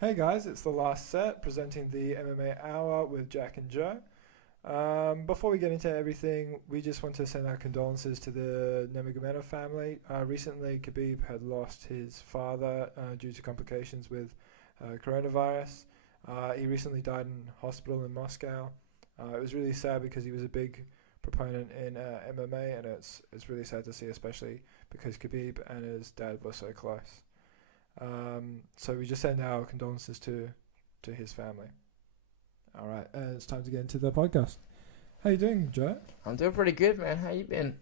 Hey guys, it's the last set presenting the MMA Hour with Jack and Joe. Before we get into everything, we just want to send our condolences to the Namajunas family. Recently, Khabib had lost his father due to complications with coronavirus. He recently died in hospital in Moscow. It was really sad because he was a big proponent in MMA, and it's really sad to see, especially because Khabib and his dad were so close. So we just send our condolences to his family. All right, it's time to get into the podcast. How you doing, Joe? I'm doing pretty good, man. How you been?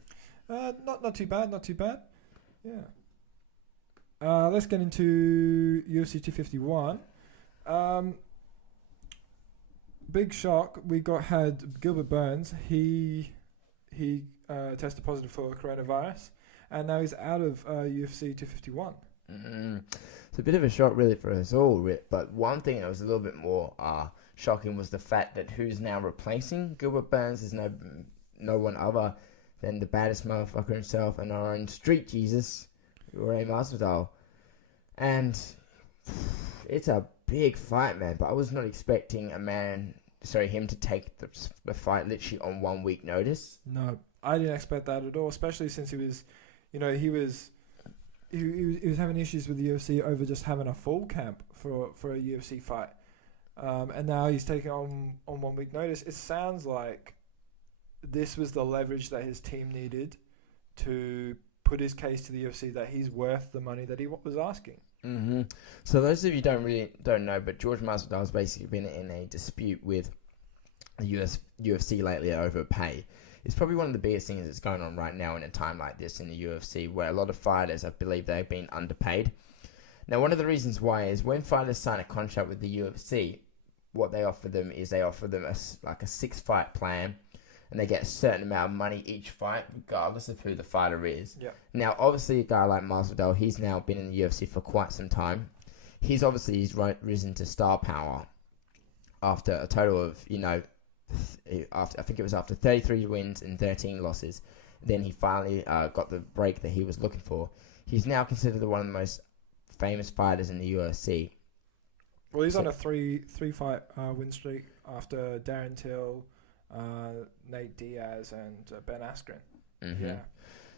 Not too bad, not too bad. Yeah. Let's get into UFC 251. Big shock. We had Gilbert Burns. He tested positive for coronavirus, and now he's out of UFC 251. It's a bit of a shock, really, for us all. But one thing that was a little bit more shocking was the fact that who's now replacing Gilbert Burns is no one other than the baddest motherfucker himself and our own street Jesus, Jorge Masvidal. And it's a big fight, man. But I was not expecting him to take the fight literally on 1 week notice. No, I didn't expect that at all, especially since he was having issues with the UFC over just having a full camp for a UFC fight. And now he's taking on 1 week notice. It sounds like this was the leverage that his team needed to put his case to the UFC that he's worth the money that he was asking. Mm-hmm. So those of you don't know, but Jorge Masvidal has basically been in a dispute with the UFC lately over pay. It's probably one of the biggest things that's going on right now in a time like this in the UFC, where a lot of fighters, I believe, they've been underpaid. Now, one of the reasons why is when fighters sign a contract with the UFC, what they offer them is a 6-fight plan, and they get a certain amount of money each fight, regardless of who the fighter is. Yeah. Now, obviously, a guy like Masvidal, he's now been in the UFC for quite some time. He's risen to star power after a total of, I think it was after 33 wins and 13 losses. Then he finally got the break that he was looking for. He's now considered one of the most famous fighters in the UFC. Well, he's on a three fight win streak after Darren Till, Nate Diaz, and Ben Askren. Mm-hmm. Yeah.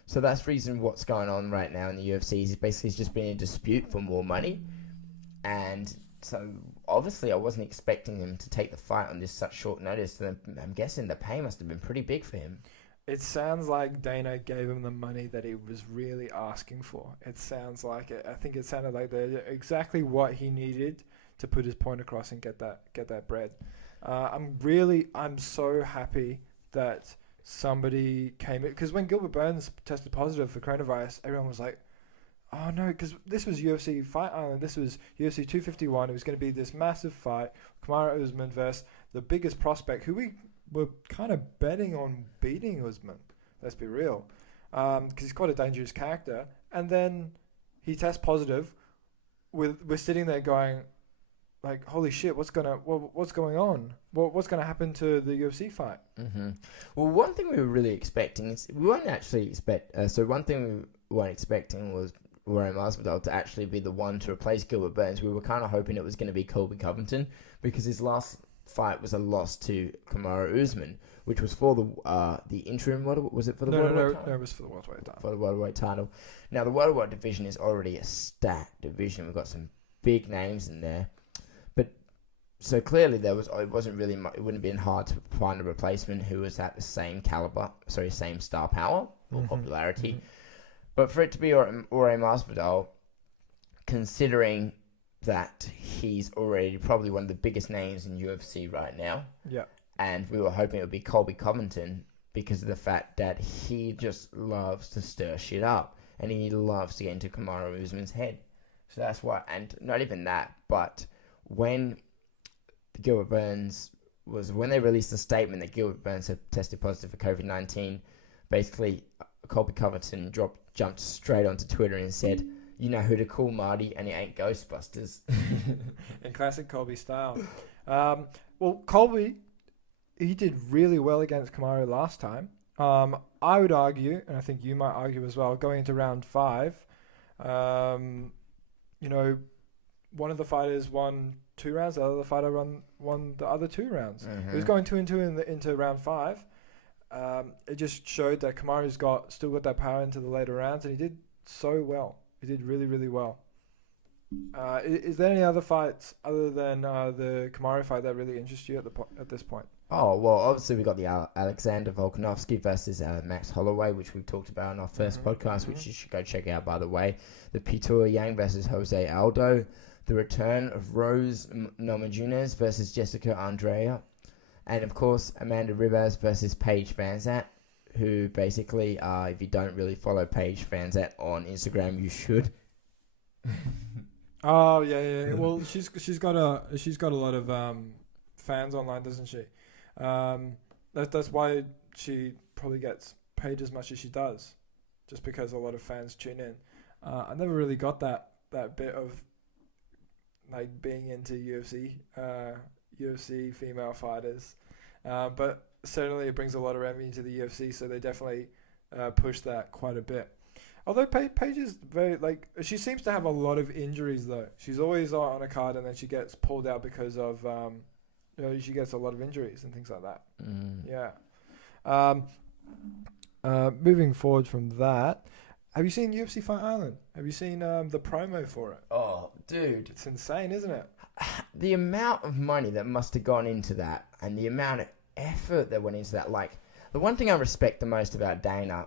So that's the reason what's going on right now in the UFC. He's basically just been in a dispute for more money. And so obviously I wasn't expecting him to take the fight on such short notice. I'm guessing the pay must have been pretty big for him. It sounds like Dana gave him the money that he was really asking for. It sounds like it. I think it sounded like exactly what he needed to put his point across and get that bread. I'm so happy that somebody came in, because when Gilbert Burns tested positive for coronavirus, everyone was like, oh no, because this was UFC Fight Island. This was UFC 251. It was going to be this massive fight. Kamaru Usman versus the biggest prospect, who we were kind of betting on beating Usman. Let's be real, because he's quite a dangerous character. And then he tests positive. We're sitting there going, like, holy shit, what's going on? What's going to happen to the UFC fight? Mm-hmm. Well, one thing we were really expecting is one thing we weren't expecting was Jorge Masvidal to actually be the one to replace Gilbert Burns. We were kind of hoping it was going to be Colby Covington, because his last fight was a loss to Kamaru Usman, which was for the interim. Was it for the welterweight title? No, it was for the welterweight title. For the welterweight title. Now, the welterweight division is already a stacked division. We've got some big names in there. So clearly it wouldn't have been hard to find a replacement who was at the same same star power or popularity. Mm-hmm. But for it to be Jorge Masvidal, considering that he's already probably one of the biggest names in UFC right now. Yeah. And we were hoping it would be Colby Covington because of the fact that he just loves to stir shit up and he loves to get into Kamaru Usman's head. So that's why, and not even that, but when they released the statement that Gilbert Burns had tested positive for COVID-19, basically Colby Covington jumped straight onto Twitter and said, "You know who to call, Marty, and it ain't Ghostbusters." In classic Colby style. Well, Colby, he did really well against Kamaru last time. I would argue, and I think you might argue as well, going into round 5, one of the fighters won 2 rounds, the other fighter won the other 2 rounds. Mm-hmm. It was going 2-2 into round 5. It just showed that Kamaru's still got that power into the later rounds, and he did so well. He did really, really well. Is there any other fights other than the Kamaru fight that really interest you at this point? Oh, well, obviously we got the Alexander Volkanovski versus Max Holloway, which we talked about in our first podcast, which you should go check out, by the way. The Poirer Yang versus Jose Aldo. The return of Rose Namajunas versus Jessica Andrade. And, of course, Amanda Ribas versus Paige VanZant, who basically, if you don't really follow Paige VanZant on Instagram, you should. Oh, yeah. Well, she's got a lot of fans online, doesn't she? That's why she probably gets paid as much as she does, just because a lot of fans tune in. I never really got that bit of like being into UFC female fighters, but certainly it brings a lot of revenue to the UFC, so they definitely push that quite a bit. Although Paige is very she seems to have a lot of injuries though. She's always on a card and then she gets pulled out because of she gets a lot of injuries and things like that. Yeah. Moving forward from that, have you seen UFC Fight Island? Have you seen the promo for it? Oh, dude. It's insane, isn't it? The amount of money that must have gone into that and the amount of effort that went into that. Like, the one thing I respect the most about Dana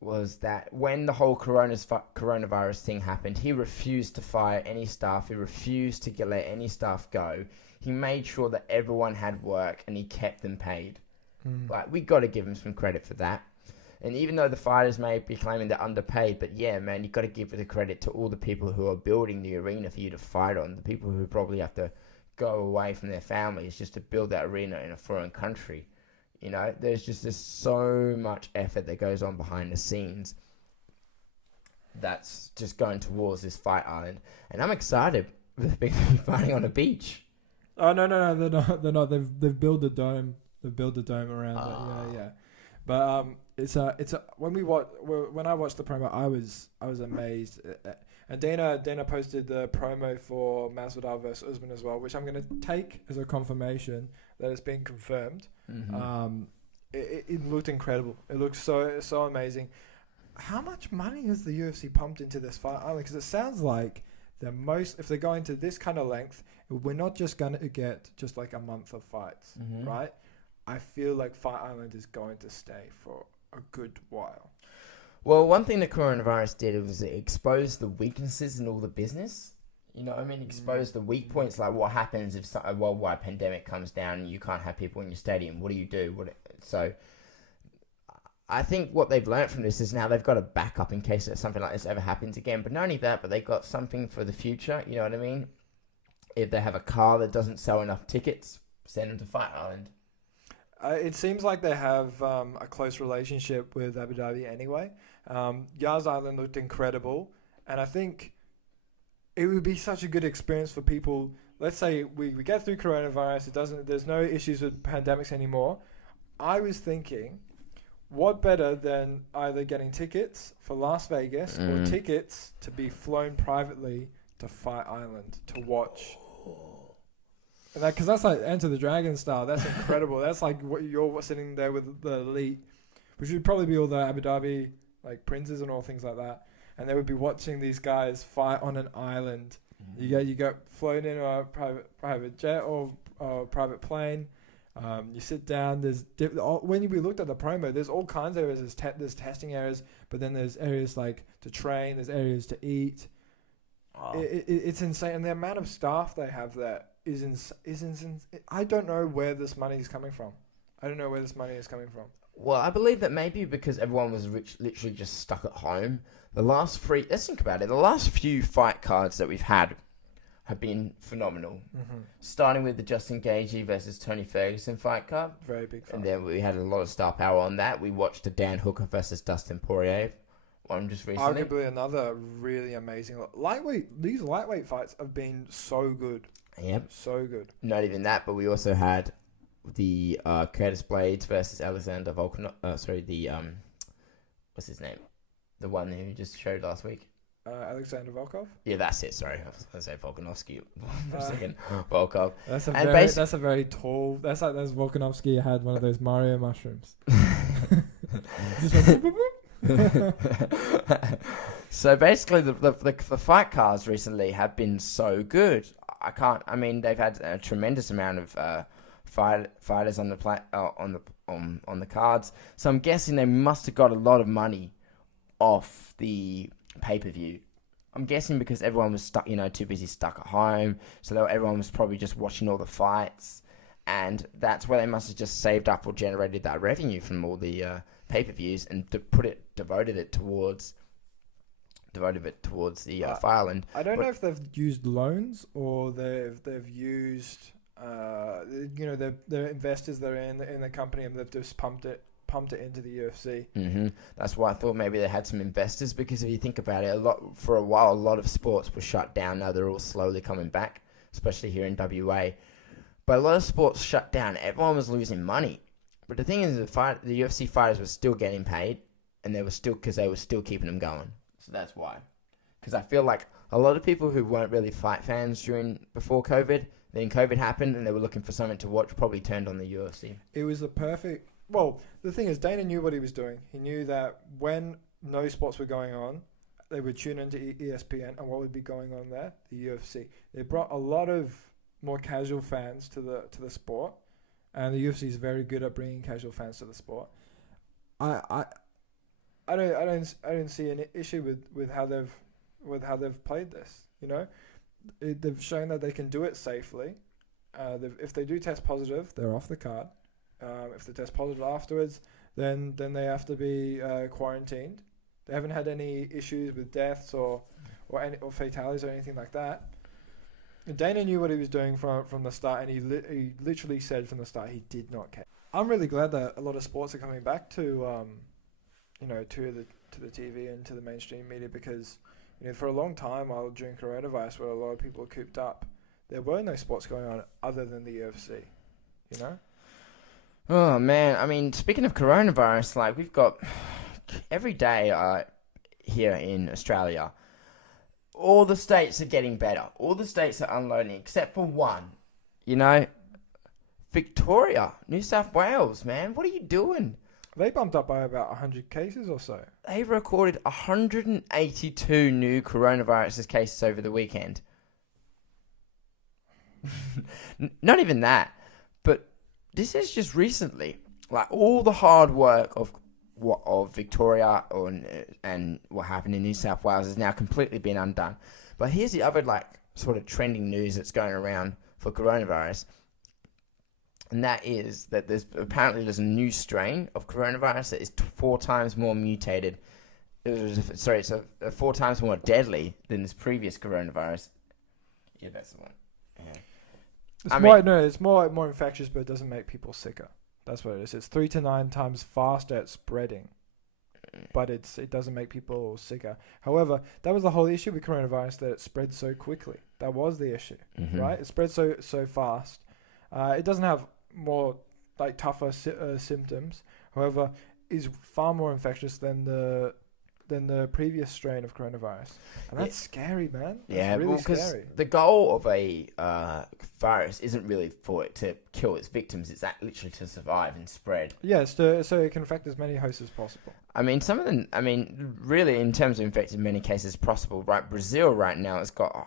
was that when the whole coronavirus thing happened, he refused to fire any staff. He refused to let any staff go. He made sure that everyone had work and he kept them paid. Like, we got to give him some credit for that. And even though the fighters may be claiming they're underpaid, but yeah, man, you got to give the credit to all the people who are building the arena for you to fight on. The people who probably have to go away from their families just to build that arena in a foreign country. You know, there's so much effort that goes on behind the scenes that's just going towards this Fight Island. And I'm excited with people fighting on a beach. Oh, no, they're not. They've built a dome. They've built a dome around it. Yeah. But when I watched the promo, I was amazed. And Dana posted the promo for Masvidal versus Usman as well, which I'm going to take as a confirmation that it's been confirmed. Mm-hmm. It looked incredible. It looked so amazing. How much money has the UFC pumped into this Fight Island? Because it sounds like if they're going to this kind of length, we're not just going to get just like a month of fights, right? I feel like Fight Island is going to stay for a good while. Well, one thing the coronavirus did was it exposed the weaknesses in all the business. You know what I mean? Expose the weak points, like what happens if a worldwide pandemic comes down and you can't have people in your stadium. What do you do? So I think what they've learned from this is now they've got a backup in case something like this ever happens again. But not only that, but they've got something for the future. You know what I mean? If they have a car that doesn't sell enough tickets, send them to Fight Island. It seems like they have a close relationship with Abu Dhabi anyway. Yas Island looked incredible, and I think it would be such a good experience for people. Let's say we get through coronavirus, there's no issues with pandemics anymore. I was thinking, what better than either getting tickets for Las Vegas or tickets to be flown privately to Fight Island to watch. Because that's like Enter the Dragon style. That's incredible. That's like what you're sitting there with the elite, which would probably be all the Abu Dhabi like princes and all things like that, and they would be watching these guys fight on an island. You get flown in a private jet or private plane. You sit down. When we looked at the promo, there's all kinds of areas. There's testing areas, but then there's areas like to train. There's areas to eat. It's insane, and the amount of staff they have there is insane. I don't know where this money is coming from. Well, I believe that maybe because everyone was literally just stuck at home. Let's think about it. The last few fight cards that we've had have been phenomenal. Starting with the Justin Gaethje versus Tony Ferguson fight card. Very big fight. And then we had a lot of star power on that. We watched the Dan Hooker versus Dustin Poirier one just recently. Arguably another really amazing lightweight. These lightweight fights have been so good. Yep. So good. Not even that, but we also had the Curtis Blades versus Alexander Volkanovski. What's his name? The one who just showed last week. Alexander Volkov. Yeah, that's it. Sorry, I was going to say Volkanovski for a second. Volkov. That's And a very tall. That's like those Volkanovski had one of those Mario mushrooms. Just went boop, boop, boop. So basically, the fight cards recently have been so good. They've had a tremendous amount of fighters on the cards. So I'm guessing they must have got a lot of money off the pay-per-view. I'm guessing because everyone was stuck, too busy stuck at home. So everyone was probably just watching all the fights. And that's where they must have just saved up or generated that revenue from all the pay-per-views and devoted it towards the Fight Island. I don't know if they've used loans or they've used the investors that are in the company and they've just pumped it into the UFC. Mm-hmm. That's why I thought maybe they had some investors, because if you think about it, for a while a lot of sports were shut down. Now they're all slowly coming back, especially here in WA. But a lot of sports shut down. Everyone was losing money. But the thing is, the UFC fighters were still getting paid, and they were still keeping them going. So that's why. Because I feel like a lot of people who weren't really fight fans before COVID, then COVID happened and they were looking for something to watch, probably turned on the UFC. It was the perfect... Well, the thing is, Dana knew what he was doing. He knew that when no sports were going on, they would tune into ESPN, and what would be going on there? The UFC. They brought a lot of more casual fans to the sport, and the UFC is very good at bringing casual fans to the sport. I don't see an issue with how they've played this. They've shown that they can do it safely. If they do test positive, they're off the card. If they test positive afterwards, then they have to be quarantined. They haven't had any issues with deaths or fatalities or anything like that. Dana knew what he was doing from the start, and he literally said from the start he did not care. I'm really glad that a lot of sports are coming back to the TV and to the mainstream media, because for a long time during coronavirus, where a lot of people were cooped up, there were no sports going on other than the UFC. Oh man, speaking of coronavirus, we've got every day here in Australia, all the states are getting better. All the states are unloading except for one. Victoria, New South Wales, man, what are you doing? They bumped up by about 100 cases or so. They recorded 182 new coronavirus cases over the weekend. Not even that. But this is just recently. All the hard work of Victoria and what happened in New South Wales has now completely been undone. But here's the other sort of trending news that's going around for coronavirus. And that is that there's a new strain of coronavirus that is 4 times more mutated. It's 4 times more deadly than this previous coronavirus. Yeah, that's the one. Yeah. It's more infectious, but it doesn't make people sicker. That's what it is. It's 3 to 9 times faster at spreading, but it doesn't make people sicker. However, that was the whole issue with coronavirus, that it spread so quickly. That was the issue, right? It spread so fast. It doesn't have more tougher symptoms. However, is far more infectious than the previous strain of coronavirus, and that's scary, man. That's really scary. The goal of a virus isn't really for it to kill its victims; it's literally to survive and spread. Yeah, so it can infect as many hosts as possible. Some of them. Really, in terms of infecting many cases possible, right? Brazil right now has got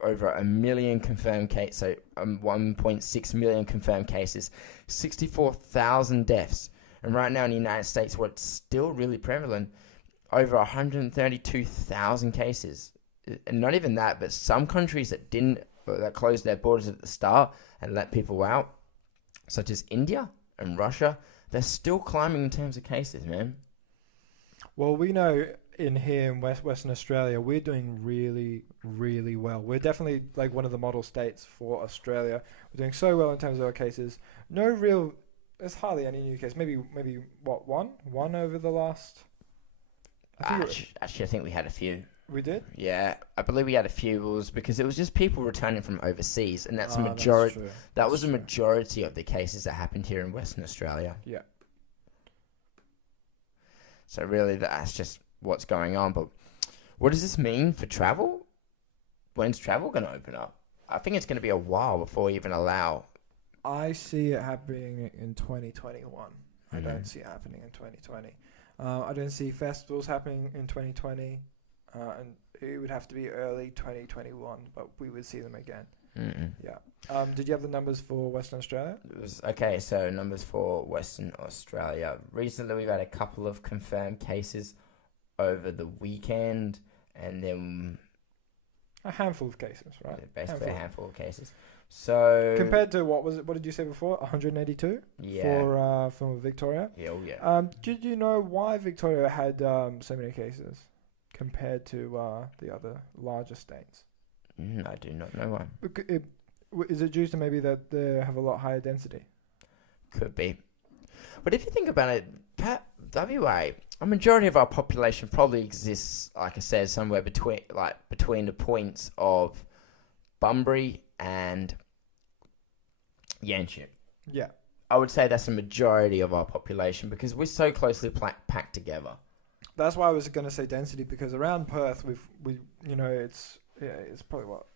over 1 million confirmed cases, so 1.6 million confirmed cases, 64,000 deaths, and right now in the United States, where it's still really prevalent, over 132,000 cases. And not even that, but some countries that closed their borders at the start and let people out, such as India and Russia, they're still climbing in terms of cases, man. Well, we know here in Western Australia, we're doing really, really well. We're definitely one of the model states for Australia. We're doing so well in terms of our cases. There's hardly any new case. Maybe one over the last. Actually, I think we had a few. We did? Yeah, I believe we had a few. It was because it was just people returning from overseas, and that's a majority. That was a majority of the cases that happened here in Western Australia. Yeah. So really, that's just what's going on. But What does this mean for travel? When's travel going to open up? I think it's going to be a while before we even allow. I see it happening in 2021. I Mhm. don't see it happening in 2020. I don't see festivals happening in 2020. And it would have to be early 2021, but we would see them again. Mm-mm. Yeah. Did you have the numbers for Western Australia? Okay, so numbers for Western Australia. Recently, we've had a couple of confirmed cases over the weekend, and then A handful of cases, right? basically a handful of cases. So compared to what was it? What did you say before? 182 for Victoria. Yeah, yeah. Did you know why Victoria had so many cases compared to the other larger states? I do not know why. Is it due to maybe that they have a lot higher density? Could be. But if you think about it, WA, a majority of our population probably exists, like I said, somewhere between the points of Bunbury and Yanchep. Yeah. I would say that's a majority of our population because we're so closely packed together. That's why I was going to say density, because around Perth, it's probably what,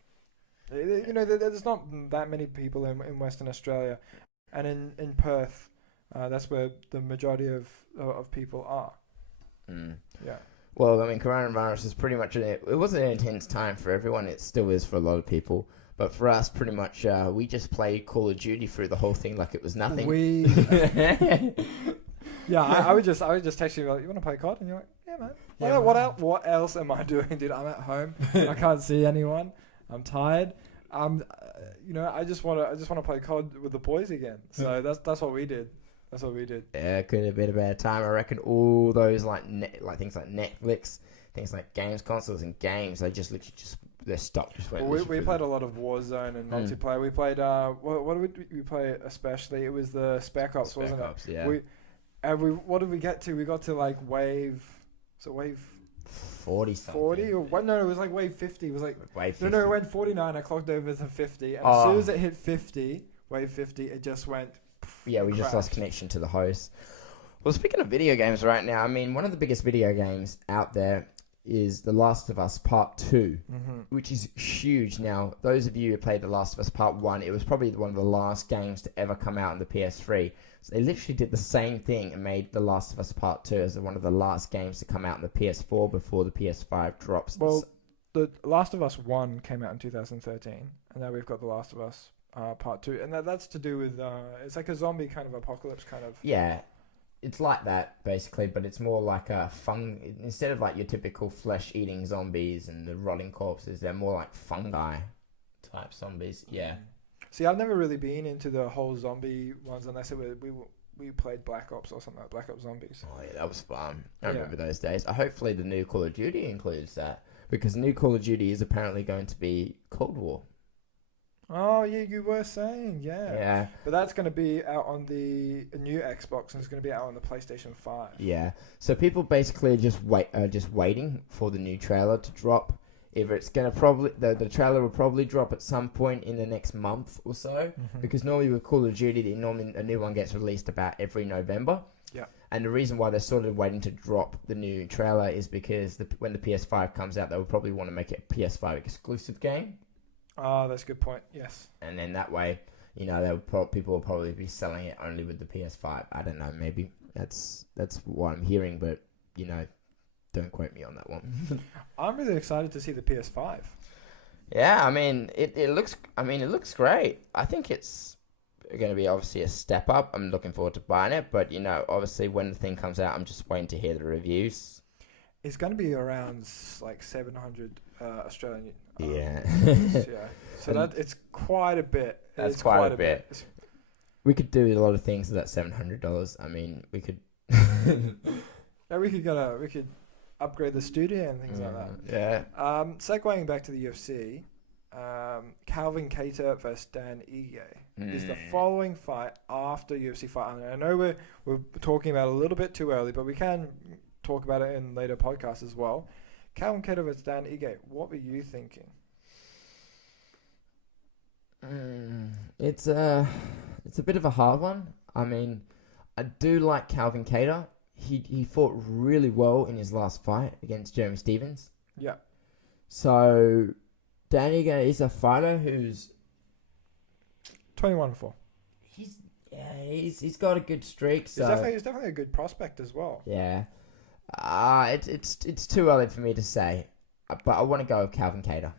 there's not that many people in Western Australia, and in Perth, that's where the majority of people are. Mm. Yeah. Well, I mean, coronavirus is pretty much it was an intense time for everyone. It still is for a lot of people. But for us, pretty much, we just played Call of Duty through the whole thing like it was nothing. Yeah, I would just text you like, you want to play COD? And you're like, yeah, man. Yeah, What else am I doing, dude? I'm at home. I can't see anyone. I'm tired. I just want to play COD with the boys again. So that's what we did. That's what we did. Yeah, it could have been a better time. I reckon all those like things like Netflix, things like games consoles and games, they just literally they're stopped. We played a lot of Warzone and multiplayer. We played what did we play especially? It was the Spec Ops, wasn't it? Yeah. What did we get to? We got to like wave 40 something. 40 or what? No, it was like wave 50. It was like wave 50. No, it went 49. I clocked over to 50, and as soon as it hit 50, wave 50, it just went. Yeah, we just lost connection to the host. Well, speaking of video games right now, I mean, one of the biggest video games out there is The Last of Us Part 2, which is huge. Now, those of you who played The Last of Us Part 1, it was probably one of the last games to ever come out on the PS3. So they literally did the same thing and made The Last of Us Part 2 as one of the last games to come out on the PS4 before the PS5 drops. Well, The Last of Us 1 came out in 2013, and now we've got The Last of Us Part 2. And that's to do with, it's like a zombie kind of apocalypse kind of. Yeah, it's like that, basically, but it's more like a instead of like your typical flesh-eating zombies and the rotting corpses, they're more like fungi-type zombies, yeah. See, I've never really been into the whole zombie ones unless we played Black Ops or something like Black Ops Zombies. Oh, yeah, that was fun. I remember those days. Hopefully the new Call of Duty includes that, because new Call of Duty is apparently going to be Cold War. Oh, yeah, you were saying, yeah. Yeah. But that's going to be out on the new Xbox, and it's going to be out on the PlayStation 5. Yeah. So people basically are just waiting for the new trailer to drop. Either it's going to the trailer will probably drop at some point in the next month or so, because normally with Call of Duty, a new one gets released about every November. Yeah. And the reason why they're sort of waiting to drop the new trailer is because when the PS5 comes out, they will probably want to make it a PS5 exclusive game. Oh, that's a good point. Yes. And then that way, people will probably be selling it only with the PS5. I don't know. Maybe that's what I'm hearing, but don't quote me on that one. I'm really excited to see the PS5. Yeah, I mean, it looks great. I think it's going to be obviously a step up. I'm looking forward to buying it, but obviously when the thing comes out, I'm just waiting to hear the reviews. It's going to be around like 700 Australian. Yeah. Yeah. So it's quite a bit. That's quite a bit. We could do a lot of things with that $700. I mean, we could. Yeah, we could upgrade the studio and things like that. Yeah. Segueing back to the UFC, Calvin Kattar versus Dan Ige is the following fight after UFC Fight Island. I know we're talking about it a little bit too early, but we can talk about it in later podcasts as well. Calvin Kattar versus Dan Ige, what were you thinking? It's a bit of a hard one. I mean, I do like Calvin Kattar. He fought really well in his last fight against Jeremy Stephens. Yeah. So, Danny Gay is a fighter who's 21-4. He's got a good streak. So He's definitely a good prospect as well. yeah. It's too early for me to say, but I want to go with Calvin Kattar.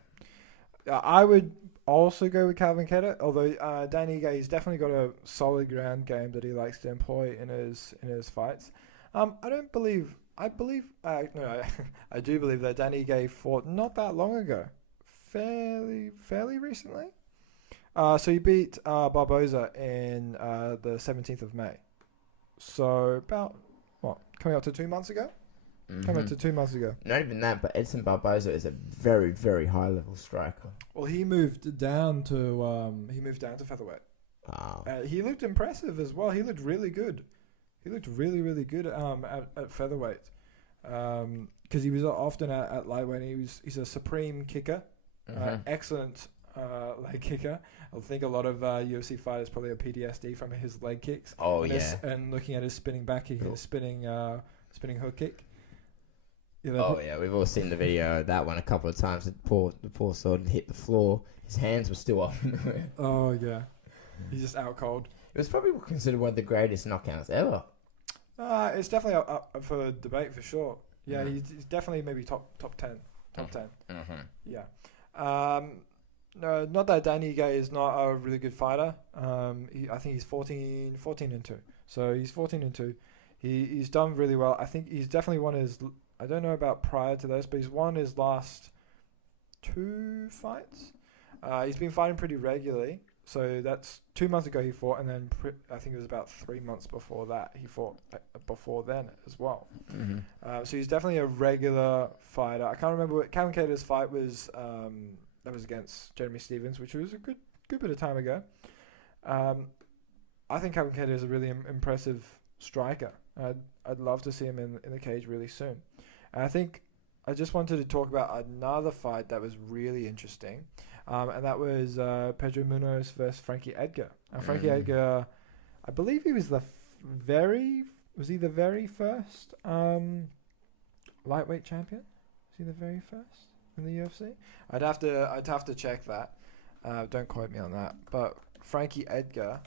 I would also go with Calvin Kattar, although Danny Gay's definitely got a solid ground game that he likes to employ in his fights. I do believe that Danny Gay fought not that long ago, fairly recently. So he beat Barboza in the 17th of May. So about coming up to 2 months ago. Coming up to 2 months ago. Not even that, but Edson Barboza is a very, very high level striker. Well, he moved down to featherweight. He looked impressive as well. He looked really good. He looked really, really good at featherweight. Because he was often at lightweight. He's a supreme kicker. Excellent leg kicker. I think a lot of UFC fighters probably have PTSD from his leg kicks. Oh, yeah. And looking at his spinning back kick, his spinning hook kick. Yeah, we've all seen the video of that one a couple of times. The poor sword hit the floor. His hands were still up in the air. Oh, yeah. He's just out cold. It was probably considered one of the greatest knockouts ever. It's definitely up for debate for sure. Yeah, he's definitely maybe top 10. Top 10. Yeah. No, not that Danny Gay is not a really good fighter. I think he's 14-2. So he's 14-2. He's done really well. I think he's definitely won his. I don't know about prior to this, but he's won his last 2 fights. He's been fighting pretty regularly. So that's 2 months ago he fought, and then I think it was about 3 months before that he fought before then as well. So he's definitely a regular fighter. I can't remember what Calvin Kattar's fight was. That was against Jeremy Stevens, which was a good bit of time ago. I think Calvin Kattar is a really impressive striker. I'd love to see him in the cage really soon. And I think I just wanted to talk about another fight that was really interesting. And that was Pedro Munoz versus Frankie Edgar. Frankie Edgar, I believe he was the very first lightweight champion? Was he the very first in the UFC? I'd have to check that. Don't quote me on that. But Frankie Edgar,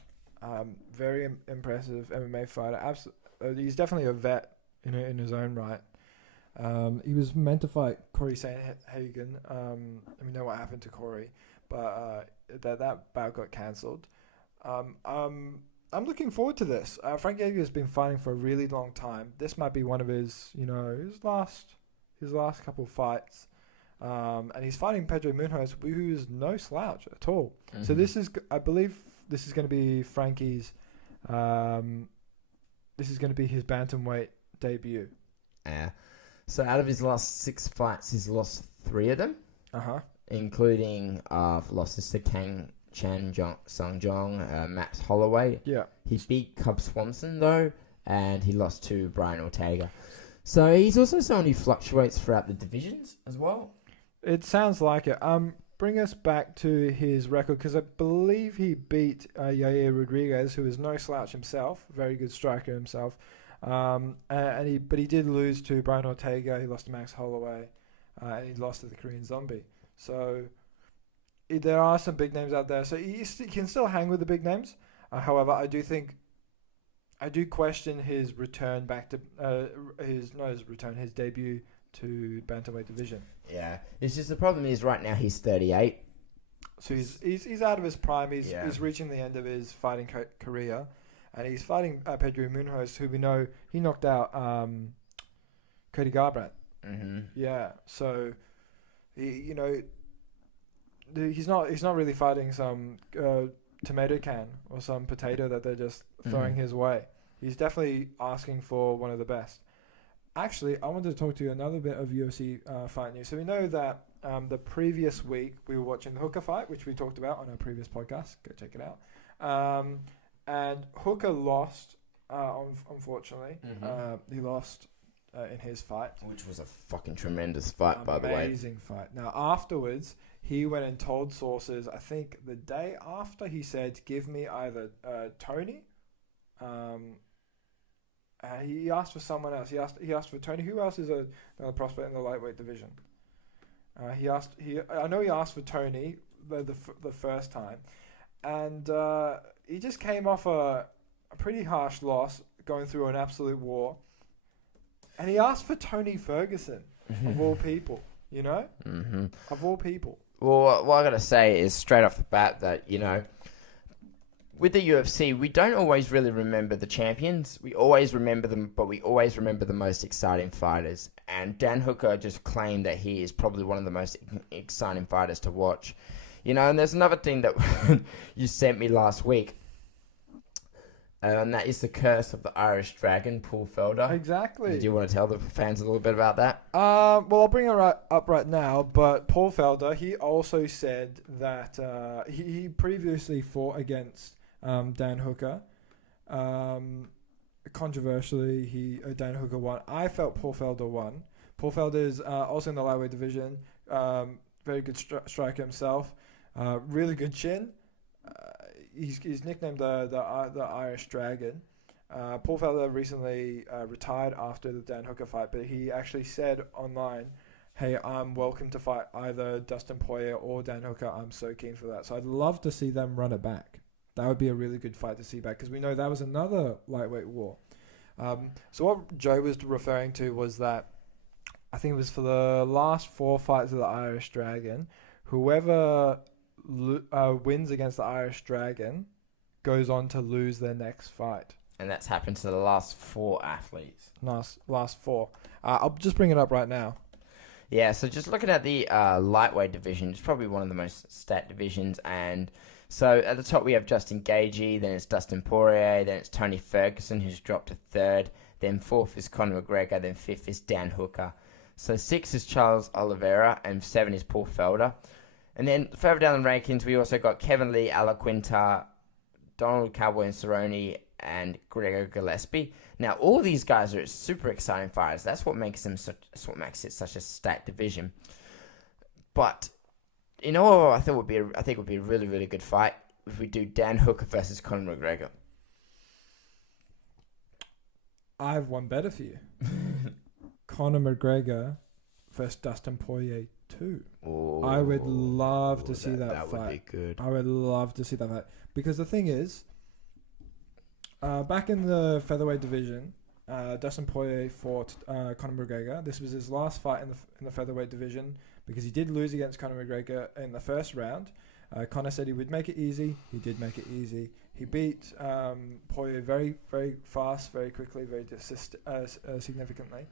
very impressive MMA fighter. He's definitely a vet in his own right. He was meant to fight Corey Sandhagen. We know what happened to Corey, but that bout got cancelled. I'm looking forward to this. Frank Edgar has been fighting for a really long time. This might be one of his last couple of fights. And he's fighting Pedro Munoz, who is no slouch at all. So I believe this is going to be Frankie's. This is going to be his bantamweight debut. Yeah. So out of his last 6 fights, he's lost 3 of them. Including losses to Kang Sung-jong, Max Holloway. Yeah. He beat Cub Swanson though, and he lost to Brian Ortega. So he's also someone who fluctuates throughout the divisions as well. It sounds like it. Bring us back to his record, because I believe he beat Yair Rodriguez, who is no slouch himself, very good striker himself. But he did lose to Brian Ortega. He lost to Max Holloway, and he lost to the Korean Zombie. So there are some big names out there. So he can still hang with the big names. However, I do question his return back to his debut to bantamweight division. Yeah, it's just the problem is right now he's 38. So he's out of his prime. He's reaching the end of his fighting career, and he's fighting Pedro Munoz, who we know he knocked out Cody Garbrandt. Yeah, so he's not really fighting some tomato can or some potato that they're just throwing his way. He's definitely asking for one of the best. Actually, I wanted to talk to you another bit of UFC fight news. So we know that the previous week we were watching the Hooker fight, which we talked about on our previous podcast. Go check it out. And Hooker lost, unfortunately. He lost in his fight. Which was a fucking tremendous fight, by the way. Amazing fight. Now, afterwards, he went and told sources, I think the day after, he said, give me either Tony. He asked for someone else. He asked for Tony. Who else is another prospect in the lightweight division? I know he asked for Tony the first time, and he just came off a pretty harsh loss, going through an absolute war, and he asked for Tony Ferguson of all people. You know, of all people. Well, what I gotta say is straight off the bat that with the UFC, we don't always really remember the champions. We always remember them, but we always remember the most exciting fighters. And Dan Hooker just claimed that he is probably one of the most exciting fighters to watch. And there's another thing that you sent me last week. And that is the curse of the Irish Dragon, Paul Felder. Exactly. Did you want to tell the fans a little bit about that? Well, I'll bring it up right now. But Paul Felder, he also said that he previously fought against Dan Hooker. Controversially, Dan Hooker won. I felt Paul Felder won. Paul Felder is also in the lightweight division. Very good striker himself. Really good chin. He's nicknamed the Irish Dragon. Paul Felder recently retired after the Dan Hooker fight, but he actually said online, "Hey, I'm welcome to fight either Dustin Poirier or Dan Hooker. I'm so keen for that." So I'd love to see them run it back. That would be a really good fight to see back, because we know that was another lightweight war. So what Joe was referring to was that I think it was for the last 4 fights of the Irish Dragon, whoever wins against the Irish Dragon goes on to lose their next fight. And that's happened to the last 4 athletes. Last 4. I'll just bring it up right now. Yeah, so just looking at the lightweight division, it's probably one of the most stat divisions. And so at the top we have Justin Gaethje, then it's Dustin Poirier, then it's Tony Ferguson, who's dropped to 3rd. Then 4th is Conor McGregor, then 5th is Dan Hooker. So 6 is Charles Oliveira, and 7 is Paul Felder. And then further down the rankings, we also got Kevin Lee, Alaquinta, Donald Cowboy Cerrone, and Gregor Gillespie. Now, all these guys are super exciting fighters. That's what makes it such a stacked division. But I think would be a really, really good fight if we do Dan Hooker versus Conor McGregor. I have one better for you. Conor McGregor versus Dustin Poirier 2. Ooh, I would love to see that fight. That would be good. I would love to see that fight. Because the thing is, back in the featherweight division, Dustin Poirier fought Conor McGregor. This was his last fight in the featherweight division, because he did lose against Conor McGregor in the first round. Conor said he would make it easy. He did make it easy. He beat Poirier very, very fast, very quickly, very significantly.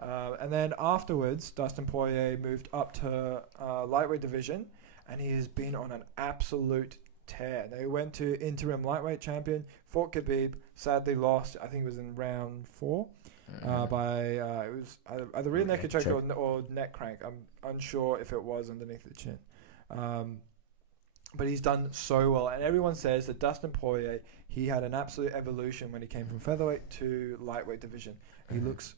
And then afterwards, Dustin Poirier moved up to lightweight division, and he has been on an absolute tear. Now, he went to interim lightweight champion, fought Khabib, sadly lost. I think it was in round 4 by it was either rear naked choke or neck crank. I'm unsure if it was underneath the chin. But he's done so well, and everyone says that Dustin Poirier, he had an absolute evolution when he came from featherweight to lightweight division. He looks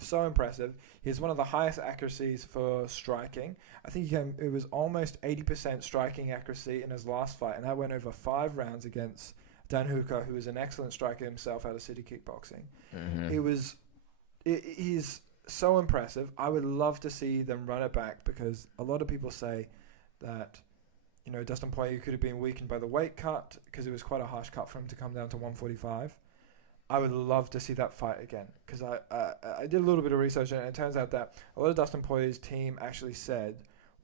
so impressive. He has one of the highest accuracies for striking. I think it was almost 80% striking accuracy in his last fight, and that went over 5 rounds against Dan Hooker, who is an excellent striker himself out of City Kickboxing. He's so impressive. I would love to see them run it back, because a lot of people say that Dustin Poirier could have been weakened by the weight cut, because it was quite a harsh cut for him to come down to 145. I would love to see that fight again, because I did a little bit of research, and it turns out that a lot of Dustin Poirier's team actually said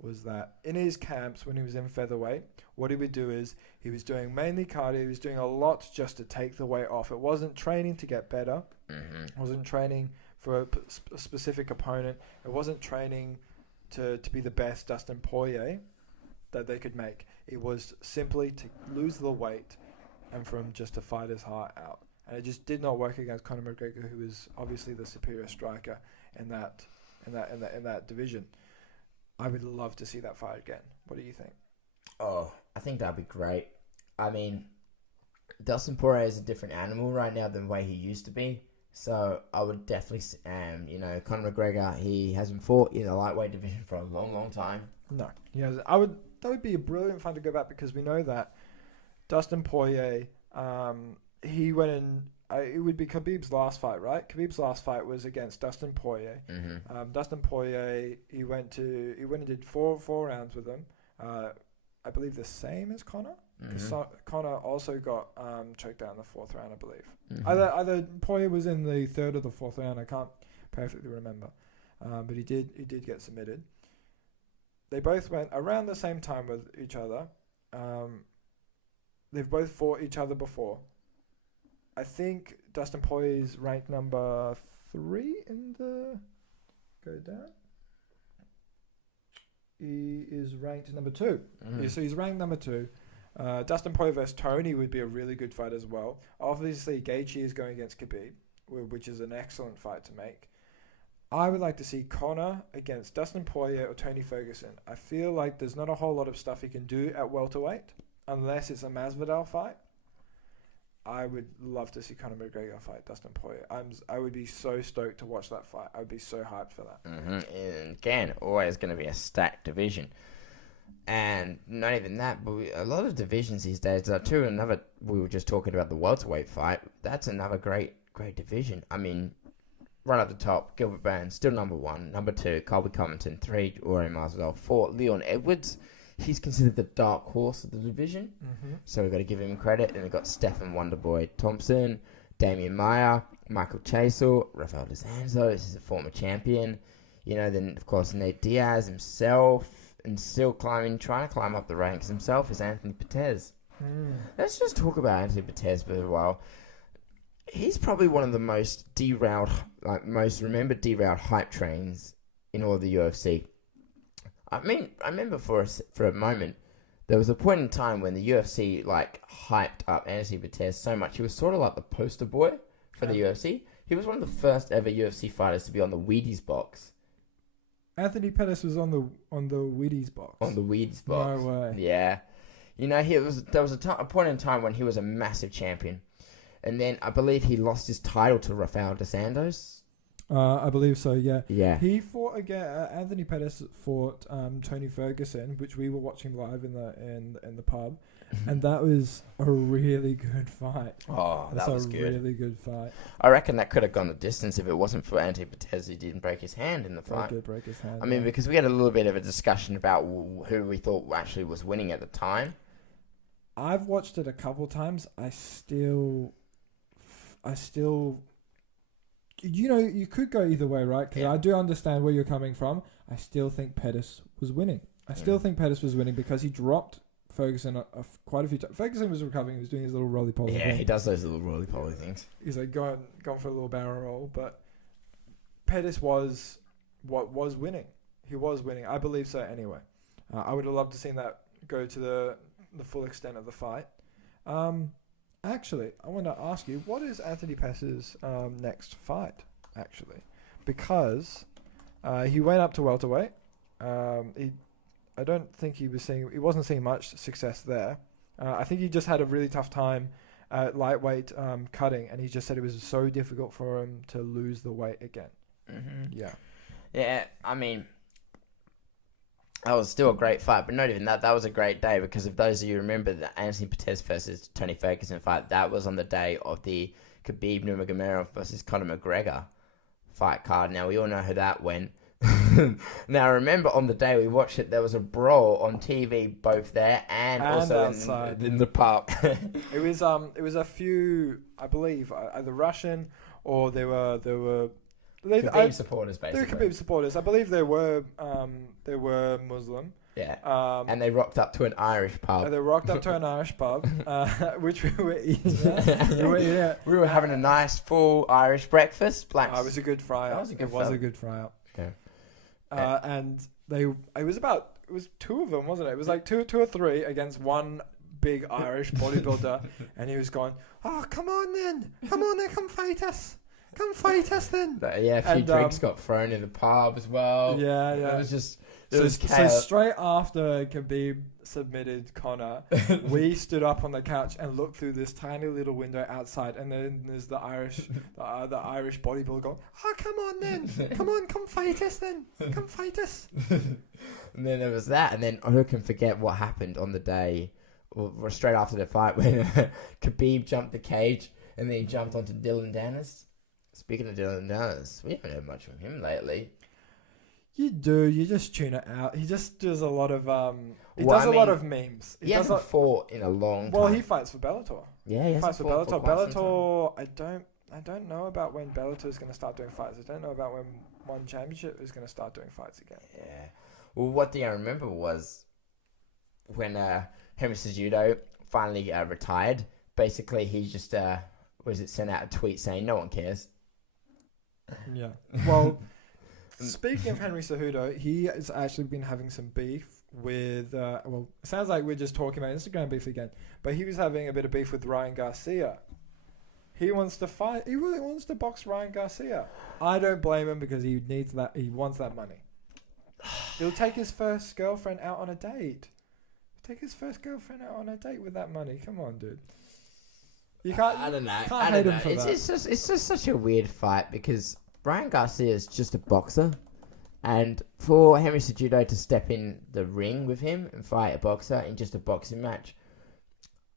was that in his camps when he was in featherweight, what he would do is he was doing mainly cardio. He was doing a lot just to take the weight off. It wasn't training to get better. It wasn't training for a specific opponent. It wasn't training to be the best Dustin Poirier that they could make. It was simply to lose the weight and for him just to fight his heart out. And it just did not work against Conor McGregor, who is obviously the superior striker in that division. I would love to see that fight again. What do you think? Oh, I think that'd be great. I mean, Dustin Poirier is a different animal right now than the way he used to be. So I would definitely, Conor McGregor, he hasn't fought in the lightweight division for a long, long time. No, he hasn't. That would be a brilliant fight to go back, because we know that Dustin Poirier, he went in it would be Khabib's last fight, right? Khabib's last fight was against Dustin Poirier. Mm-hmm. Dustin Poirier, he went and did four rounds with him. I believe the same as Conor. Mm-hmm. Conor also got choked out in the fourth round, I believe. Mm-hmm. Either Poirier was in the third or the fourth round. I can't perfectly remember, but he did get submitted. They both went around the same time with each other. They've both fought each other before. I think Dustin Poirier is ranked number 3 in the... Go down. He is ranked number 2. Mm. So he's ranked number 2. Dustin Poirier versus Tony would be a really good fight as well. Obviously, Gaethje is going against Khabib, which is an excellent fight to make. I would like to see Conor against Dustin Poirier or Tony Ferguson. I feel like there's not a whole lot of stuff he can do at welterweight, unless it's a Masvidal fight. I would love to see Conor McGregor fight Dustin Poirier. I would be so stoked to watch that fight. I would be so hyped for that. Mm-hmm. And again, always going to be a stacked division. And not even that, but a lot of divisions these days are too. We were just talking about the welterweight fight. That's another great division. I mean, right at the top, Gilbert Burns, still number 1. Number 2, Colby Covington. 3, Jorge Masvidal. 4, Leon Edwards. He's considered the dark horse of the division. Mm-hmm. So we've got to give him credit. And we've got Stephen Wonderboy Thompson, Damian Maia, Michael Chasel, Rafael dos Anjos. This is a former champion. Then, of course, Nate Diaz himself. And still trying to climb up the ranks himself is Anthony Pettis. Let's just talk about Anthony Pettis for a while. He's probably one of the most most remembered derailed hype trains in all of the UFC. I mean, I remember for a moment, there was a point in time when the UFC hyped up Anthony Pettis so much. He was sort of like the poster boy for the UFC. He was one of the first ever UFC fighters to be on the Wheaties box. Anthony Pettis was on the Wheaties box. On the Wheaties box. No way. Yeah. There was a point in time when he was a massive champion. And then I believe he lost his title to Rafael dos Anjos. I believe so, yeah. Yeah. He fought again. Anthony Pettis fought Tony Ferguson, which we were watching live in the pub, and that was a really good fight. Oh, that was good. Really good fight. I reckon that could have gone the distance if it wasn't for Anthony Pettis. He didn't break his hand in the fight. He did break his hand. I mean, because we had a little bit of a discussion about who we thought actually was winning at the time. I've watched it a couple times. I still. You could go either way, right? Because I do understand where you're coming from. I still think Pettis was winning. Because he dropped Ferguson quite a few times. Ferguson was recovering. He was doing his little roly-poly thing. He does those little roly-poly things. He's gone for a little barrel roll. But Pettis was winning. He was winning. I believe so anyway. I would have loved to seen that go to the full extent of the fight. Actually, I want to ask you, what is Anthony Pettis' next fight, actually? Because he went up to welterweight. I don't think he wasn't seeing much success there. I think he just had a really tough time at lightweight cutting, and he just said it was so difficult for him to lose the weight again. Mm-hmm. Yeah. Yeah, I mean, that was still a great fight, but not even that. That was a great day because if those of you remember the Anthony Pettis versus Tony Ferguson fight, that was on the day of the Khabib Nurmagomedov versus Conor McGregor fight card. Now, we all know how that went. Now, remember on the day we watched it, there was a brawl on TV both there and also outside in the pub. It was a few, I believe, either Russian or they were Khabib supporters, basically. They were Khabib supporters. I believe they were Muslim. Yeah. And they rocked up to an Irish pub. Which we were eating. We were having a nice full Irish breakfast. It was a good fry up. It was a good fry up. Yeah. And it was two of them, wasn't it? It was like two or three against one big Irish bodybuilder, and he was going, "Oh, come on then, come fight us." Come fight us then. A few drinks got thrown in the pub as well. Yeah. It was just... So straight after Khabib submitted Conor, we stood up on the couch and looked through this tiny little window outside, and then there's the Irish bodybuilder going, "Oh, come on then. Come fight us then. Come fight us." And then there was that, and then who can forget what happened on the day, or straight after the fight, when Khabib jumped the cage, And then he jumped onto Dylan Dennis. Speaking of Dylan Dennis, we haven't heard much from him lately. You do. You just tune it out. He just does a lot of lot of memes. He hasn't fought in a long time. Well, he fights for Bellator. Yeah, he fights for Bellator. Bellator. I don't know about when Bellator is going to start doing fights. I don't know about when One Championship is going to start doing fights again. Yeah. Well, what do I remember was when Henry Cejudo finally retired. Basically, he just sent out a tweet saying no one cares. Yeah. Well, speaking of Henry Cejudo, he has actually been having some beef with. Well, it sounds like we're just talking about Instagram beef again, but he was having a bit of beef with Ryan Garcia. He wants to fight. He really wants to box Ryan Garcia. I don't blame him because he needs that. He wants that money. He'll take his first girlfriend out on a date. Take his first girlfriend out on a date with that money. Come on, dude. You can't. I don't know. Can't hate him for that. It's just such a weird fight because Ryan Garcia is just a boxer, and for Henry Cejudo to step in the ring with him and fight a boxer in just a boxing match,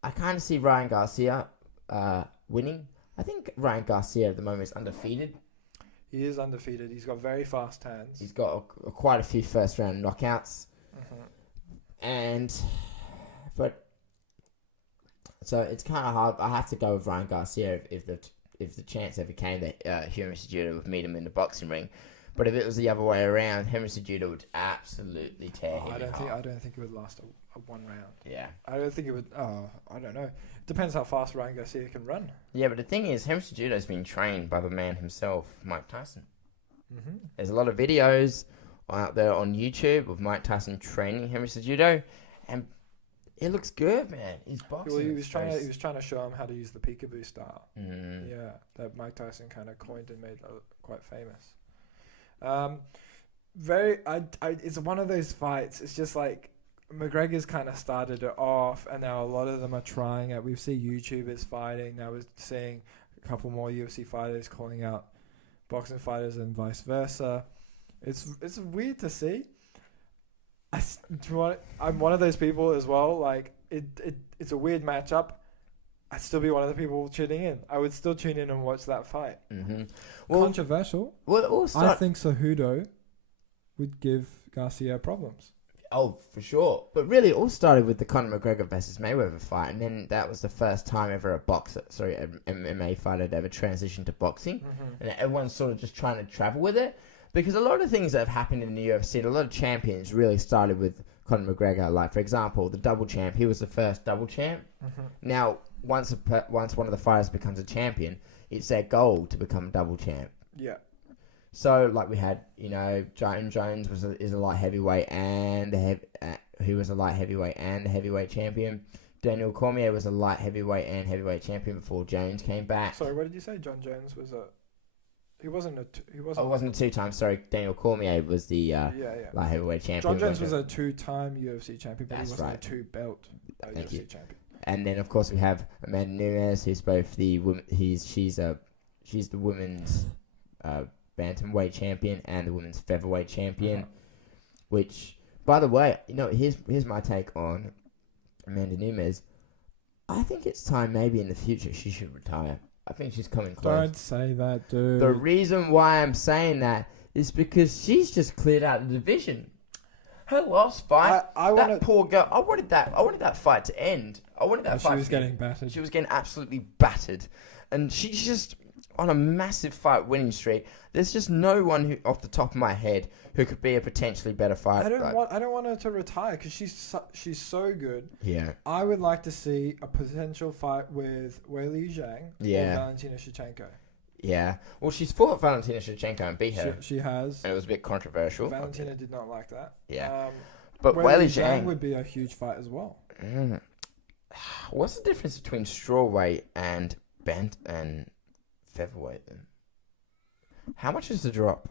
I kind of see Ryan Garcia winning. I think Ryan Garcia at the moment is undefeated. He is undefeated. He's got very fast hands. He's got quite a few first round knockouts, but so it's kind of hard. I have to go with Ryan Garcia if the chance ever came that Henry Cejudo would meet him in the boxing ring. But if it was the other way around, Henry Cejudo would absolutely tear him apart. I don't think it would last a one round. Yeah. I don't think it would. I don't know. Depends how fast Ryan Garcia can run. Yeah, but the thing is, Henry Cejudo's been trained by the man himself, Mike Tyson. Mm-hmm. There's a lot of videos out there on YouTube of Mike Tyson training Henry Cejudo, and it looks good, man. He's boxing. Well, he was trying to show him how to use the peekaboo style. Mm. Yeah, that Mike Tyson kind of coined and made quite famous. It's one of those fights. It's just like McGregor's kind of started it off, and now a lot of them are trying it. We've seen YouTubers fighting. Now we're seeing a couple more UFC fighters calling out boxing fighters and vice versa. It's weird to see. I'm one of those people as well. Like it's a weird matchup. I'd still be one of the people tuning in. I would still tune in and watch that fight. Mm-hmm. Well, controversial. Well, I think Cejudo would give Garcia problems. Oh, for sure. But really, it all started with the Conor McGregor versus Mayweather fight, and then that was the first time ever an MMA fighter had ever transitioned to boxing, and everyone's sort of just trying to travel with it. Because a lot of things that have happened in the UFC, a lot of champions really started with Conor McGregor. Like, for example, the double champ. He was the first double champ. Mm-hmm. Now, once one of the fighters becomes a champion, it's their goal to become double champ. Yeah. So, like we had, Jones is a light heavyweight who was a light heavyweight and a heavyweight champion. Daniel Cormier was a light heavyweight and heavyweight champion before Jones came back. Sorry, what did you say? John Jones was a... He wasn't. Oh, it wasn't a two-time. Sorry, Daniel Cormier was the light heavyweight champion. John Jones was a two-time UFC champion, but That's he wasn't right. a two-belt UFC champion. And then, of course, we have Amanda Nunes, who's both the she's the women's bantamweight champion and the women's featherweight champion. Which, by the way, here's my take on Amanda Nunes. I think it's time maybe in the future she should retire. I think she's coming close. Don't say that, dude. The reason why I'm saying that is because she's just cleared out the division. Her last fight, that poor girl. I wanted that fight to end. I wanted that fight. She was getting battered. She was getting absolutely battered, and she's just on a massive fight winning streak. There's just no one who, off the top of my head, who could be a potentially better fighter. I don't want her to retire because she's so good. Yeah. I would like to see a potential fight with Weili Zhang or Valentina Shevchenko. Yeah. Well, she's fought Valentina Shevchenko and beat her. She has. And it was a bit controversial. Valentina did not like that. Yeah. But Weili Zhang would be a huge fight as well. What's the difference between strawweight and bent and featherweight then? How much is the drop?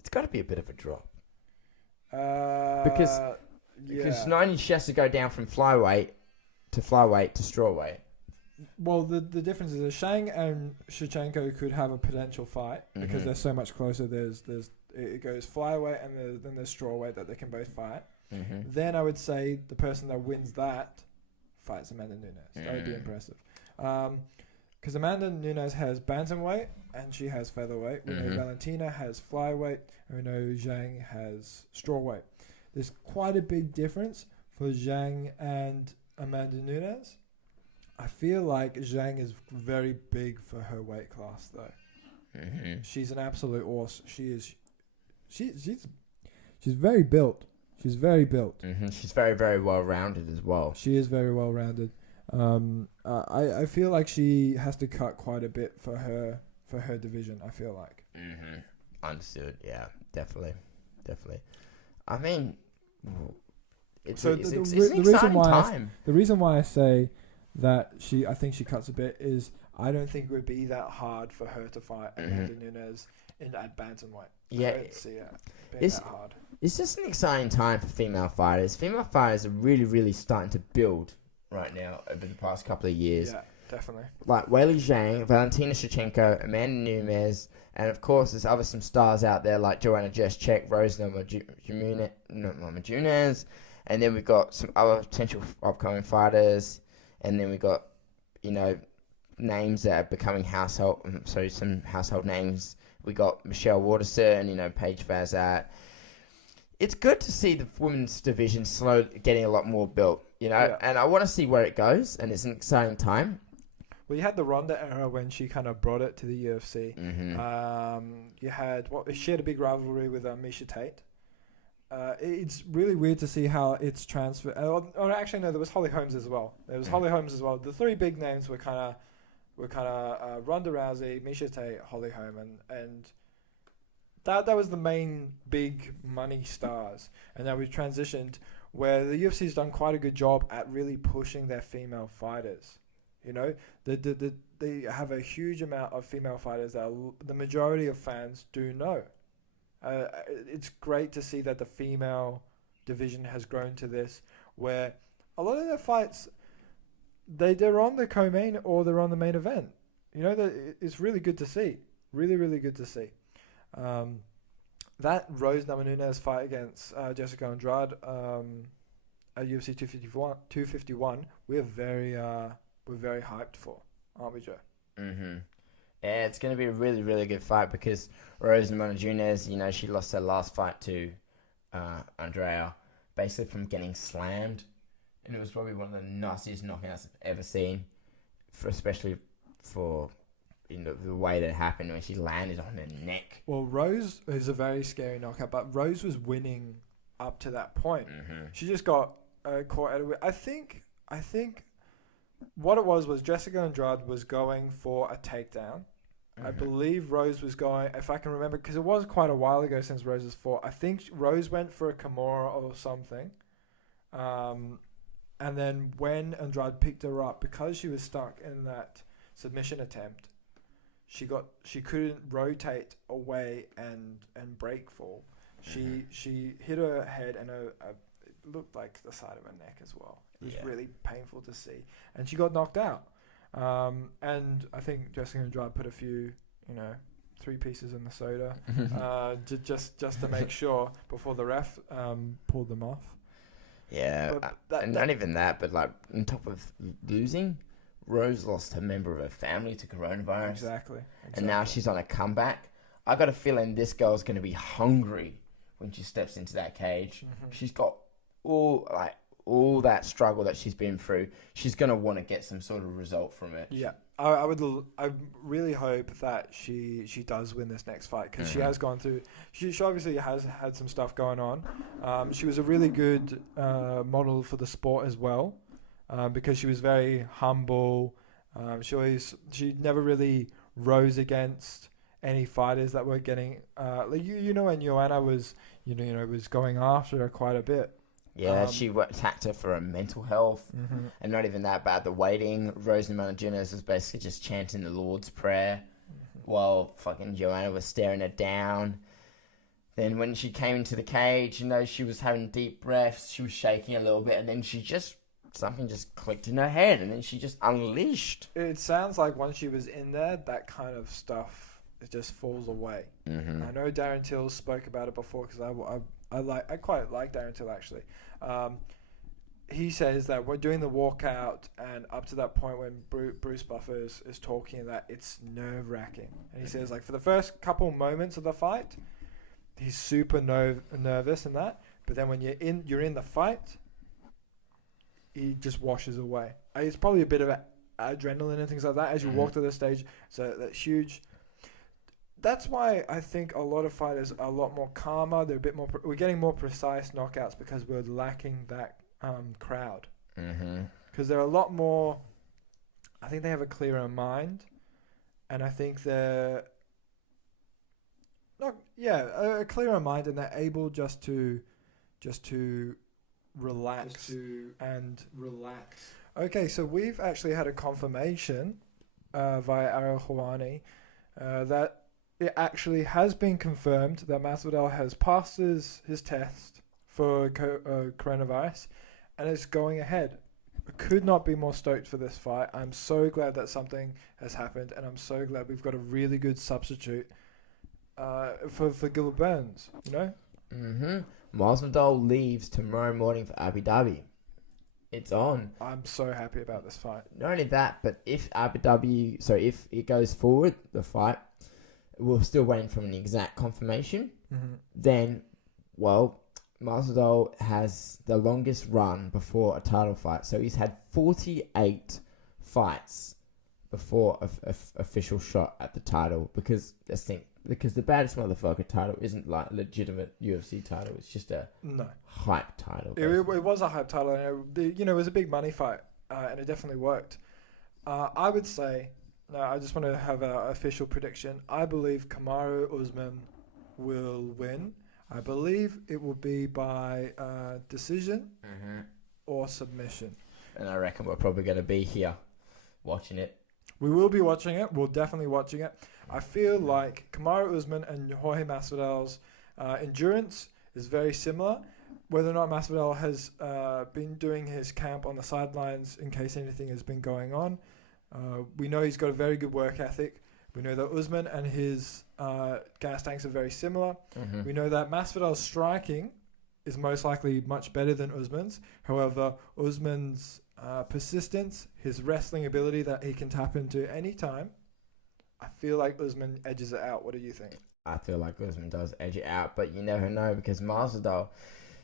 It's got to be a bit of a drop. Because Nani has to go down from flyweight to strawweight. Well, the difference is that Zhang and Shevchenko could have a potential fight because they're so much closer. It goes flyweight and then there's strawweight that they can both fight. Mm-hmm. Then I would say the person that wins that fights Amanda Nunes. That would be impressive. because Amanda Nunes has bantamweight and she has featherweight. We know Valentina has flyweight, and we know Zhang has strawweight. There's quite a big difference for Zhang and Amanda Nunes. I feel like Zhang is very big for her weight class, though. She's an absolute horse. She's very built. She's very built. She's very, very well rounded as well. She is very well rounded. I feel like she has to cut quite a bit for her division. I feel like. Understood. Yeah, definitely. I mean, it's so an the exciting reason why time. The reason why I say that I think she cuts a bit is I don't think it would be that hard for her to fight Amanda Nunes at bantamweight. Yeah, I don't see it being that hard. It's just an exciting time for female fighters. Female fighters are really, really starting to build right now over the past couple of years. Yeah, definitely. Like Weili Zhang, Valentina Shevchenko, Amanda Nunes, and of course there's some stars out there like Joanna Jędrzejczyk, Rose Namajunas, and then we've got some other potential upcoming fighters, and then we've got, names that are becoming some household names. We got Michelle Waterson, Paige VanZant. It's good to see the women's division getting a lot more built, and I want to see where it goes, and it's an exciting time. Well, you had the Ronda era when she kind of brought it to the UFC. You had she had a big rivalry with Miesha Tate. It's really weird to see how it's transferred. Actually, no, there was Holly Holmes as well. Holly Holmes as well. The three big names were kind of Ronda Rousey, Miesha Tate, Holly Holm, and that was the main big money stars. And now we've transitioned where the UFC's done quite a good job at really pushing their female fighters. They have a huge amount of female fighters that the majority of fans do know. It's great to see that the female division has grown to this, where a lot of their fights, they're on the co-main or they're on the main event. It's really good to see. Really, really good to see. That Rose Namajunas fight against Jessica Andrade at UFC 251, we're very hyped for, aren't we, Joe? Yeah, it's going to be a really, really good fight because Rose Namajunas, she lost her last fight to Andrea, basically from getting slammed. And it was probably one of the nastiest knockouts I've ever seen, especially for the way that it happened when she landed on her neck. Well, Rose is a very scary knockout, but Rose was winning up to that point. She just got caught out of it. I think what it was Jessica Andrade was going for a takedown. I believe Rose was going, if I can remember, because it was quite a while ago since Rose was fought. I think Rose went for a Kimura or something. And then when Andrade picked her up, because she was stuck in that submission attempt, she couldn't rotate away and break fall. She hit her head and it looked like the side of her neck as well. It was really painful to see, and she got knocked out. And I think Jessica Andrade put a few, 3 pieces in the soda, just to make sure before the ref pulled them off. Yeah, not even that, but like on top of losing, Rose lost a member of her family to coronavirus. Exactly. And now she's on a comeback. I got a feeling this girl's going to be hungry when she steps into that cage. She's got all that struggle that she's been through. She's going to want to get some sort of result from it. Yeah. I really hope that she does win this next fight, because she has gone through. She obviously has had some stuff going on. She was a really good model for the sport as well, because she was very humble. She never really rose against any fighters that were getting. When Joanna was was going after her quite a bit. Yeah, she attacked her for her mental health, and not even that bad. The waiting, Rose Namajunas was basically just chanting the Lord's Prayer while fucking Joanna was staring her down. Then when she came into the cage, she was having deep breaths, she was shaking a little bit, and then something just clicked in her head, and then she just unleashed. It sounds like once she was in there, that kind of stuff, it just falls away. I know Darren Till spoke about it before, because I quite like Darren Till, actually. he says that we're doing the walkout, and up to that point when Bruce Buffer is talking, that it's nerve-wracking. And he says, like, for the first couple moments of the fight, he's super nervous and that. But then when you're in the fight, he just washes away. It's probably a bit of adrenaline and things like that as you walk to the stage. So that's huge. That's why I think a lot of fighters are a lot more calmer. They're a bit more. We're getting more precise knockouts because we're lacking that crowd. Because they're a lot more. I think they have a clearer mind, and I think they're a clearer mind, and they're able just to relax and relax. Okay, so we've actually had a confirmation via Ariel Hawani that it actually has been confirmed that Masvidal has passed his test for coronavirus, and it's going ahead. I could not be more stoked for this fight. I'm so glad that something has happened, and I'm so glad we've got a really good substitute for Gilbert Burns, you know? Masvidal leaves tomorrow morning for Abu Dhabi. It's on. I'm so happy about this fight. Not only that, but if if it goes forward, the fight, we're still waiting for an exact confirmation. Then, well, Masvidal has the longest run before a title fight. So he's had 48 fights before a official shot at the title. Because the baddest motherfucker title isn't like a legitimate UFC title. It's just a hype title. It was a hype title. And it was a big money fight, and it definitely worked. I would say, I just want to have an official prediction. I believe Kamaru Usman will win. I believe it will be by decision or submission. And I reckon we're probably going to be here watching it. We will be watching it. We're definitely watching it. I feel like Kamaru Usman and Jorge Masvidal's endurance is very similar. Whether or not Masvidal has been doing his camp on the sidelines in case anything has been going on, we know he's got a very good work ethic. We know that Usman and his gas tanks are very similar. We know that Masvidal's striking is most likely much better than Usman's. However, Usman's persistence, his wrestling ability that he can tap into any time, I feel like Usman edges it out. What do you think? I feel like Usman does edge it out, but you never know because Masvidal,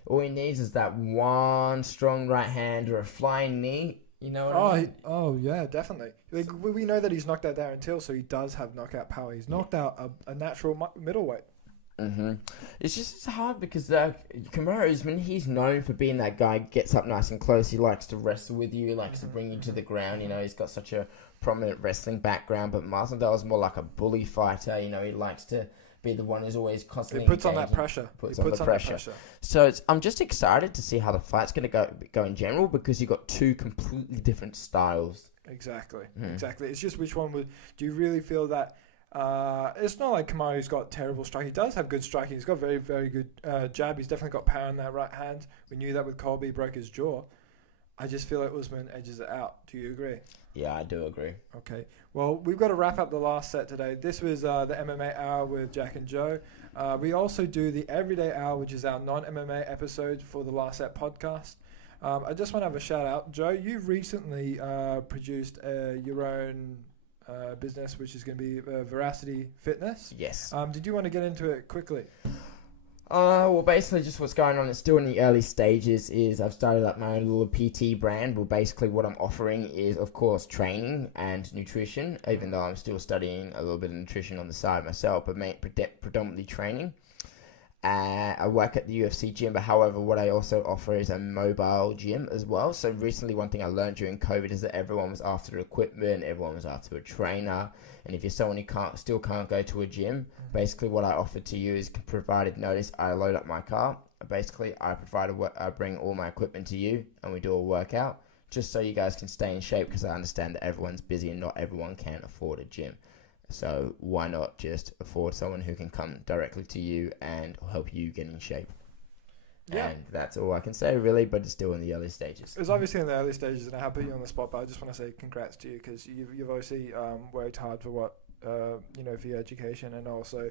all he needs is that one strong right hand or a flying knee. You know what I mean? Oh, yeah, definitely. Like, we know that he's knocked out Darren Till, so he does have knockout power. He's knocked out a natural middleweight. It's hard because Kamaru Usman, he's known for being that guy, gets up nice and close. He likes to wrestle with you, likes to bring you to the ground. You know, he's got such a prominent wrestling background, but Masvidal is more like a bully fighter. You know, he likes to be the one who's always constantly He puts on that pressure. Puts on the pressure. So I'm just excited to see how the fight's going to go in general because you've got two completely different styles. Exactly. It's just which one do you really feel that it's not like Kamaru's got terrible striking. He does have good striking. He's got very, very good jab. He's definitely got power in that right hand. We knew that with Colby, broke his jaw. I just feel like Usman edges it out. Do you agree? Yeah, I do agree. Okay. Well, we've got to wrap up the last set today. This was the MMA Hour with Jack and Joe. We also do the Everyday Hour, which is our non-MMA episode for the Last Set podcast. I just want to have a shout out. Joe, you've recently produced your own business, which is going to be Veracity Fitness. Yes. Did you want to get into it quickly? Well, basically just what's going on, it's still in the early stages, is I've started up my own little PT brand. Well, basically what I'm offering is, of course, training and nutrition, even though I'm still studying a little bit of nutrition on the side myself, but predominantly training. I work at the UFC gym, but however, what I also offer is a mobile gym as well. So recently, one thing I learned during COVID is that everyone was after equipment, everyone was after a trainer, and if you're someone who still can't go to a gym, basically what I offer to you is, provided notice, I load up my car. Basically, I bring all my equipment to you, and we do a workout, just so you guys can stay in shape, because I understand that everyone's busy and not everyone can afford a gym. So why not just afford someone who can come directly to you and help you get in shape? Yeah. And that's all I can say, really, but it's still in the early stages. It's obviously in the early stages, and I have put you on the spot, but I just want to say congrats to you, because you've obviously worked hard for what, for your education, and also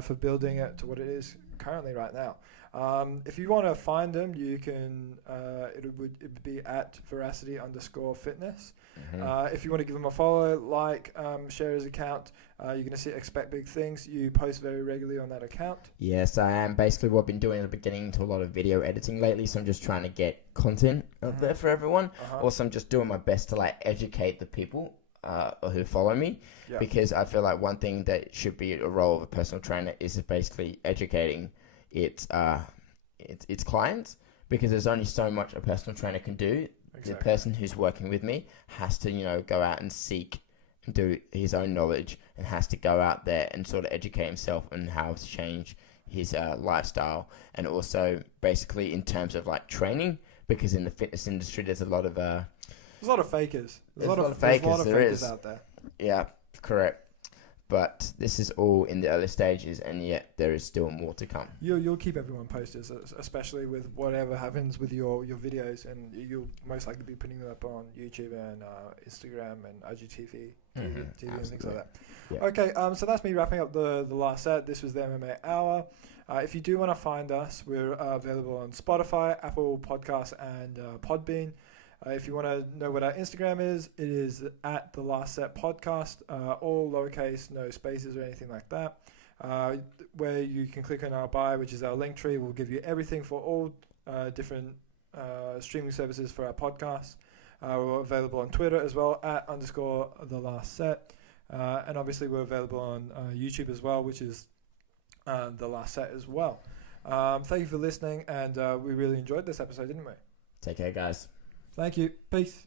for building it to what it is currently right now. If you want to find them, you can. It would be at Veracity_Fitness. If you want to give him a follow, share his account, you're going to see Expect Big Things. You post very regularly on that account. Yes, I am. Basically, what I've been doing, I've been getting into a lot of video editing lately, so I'm just trying to get content out there for everyone. Also, I'm just doing my best to educate the people who follow me, because I feel like one thing that should be a role of a personal trainer is basically educating its clients, because there's only so much a personal trainer can do. Exactly. The person who's working with me has to, go out and seek and do his own knowledge, and has to go out there and sort of educate himself on how to change his lifestyle, and also basically in terms of training, because in the fitness industry there's a lot of fakers. There's a lot of fakers out there. Yeah, correct. But this is all in the early stages, and yet there is still more to come. You'll keep everyone posted, especially with whatever happens with your videos, and you'll most likely be putting them up on YouTube and Instagram and IGTV, TV and things like that. Yeah. Okay, so that's me wrapping up the last set. This was the MMA Hour. If you do want to find us, we're available on Spotify, Apple Podcasts, and Podbean. If you want to know what our Instagram is, it is at The Last Set Podcast, all lowercase, no spaces or anything like that, where you can click on our bio, which is our link tree. We'll give you everything for all different streaming services for our podcast. We're available on Twitter as well, @_The Last Set. And obviously we're available on YouTube as well, which is The Last Set as well. Thank you for listening, and we really enjoyed this episode, didn't we? Take care, guys. Thank you. Peace.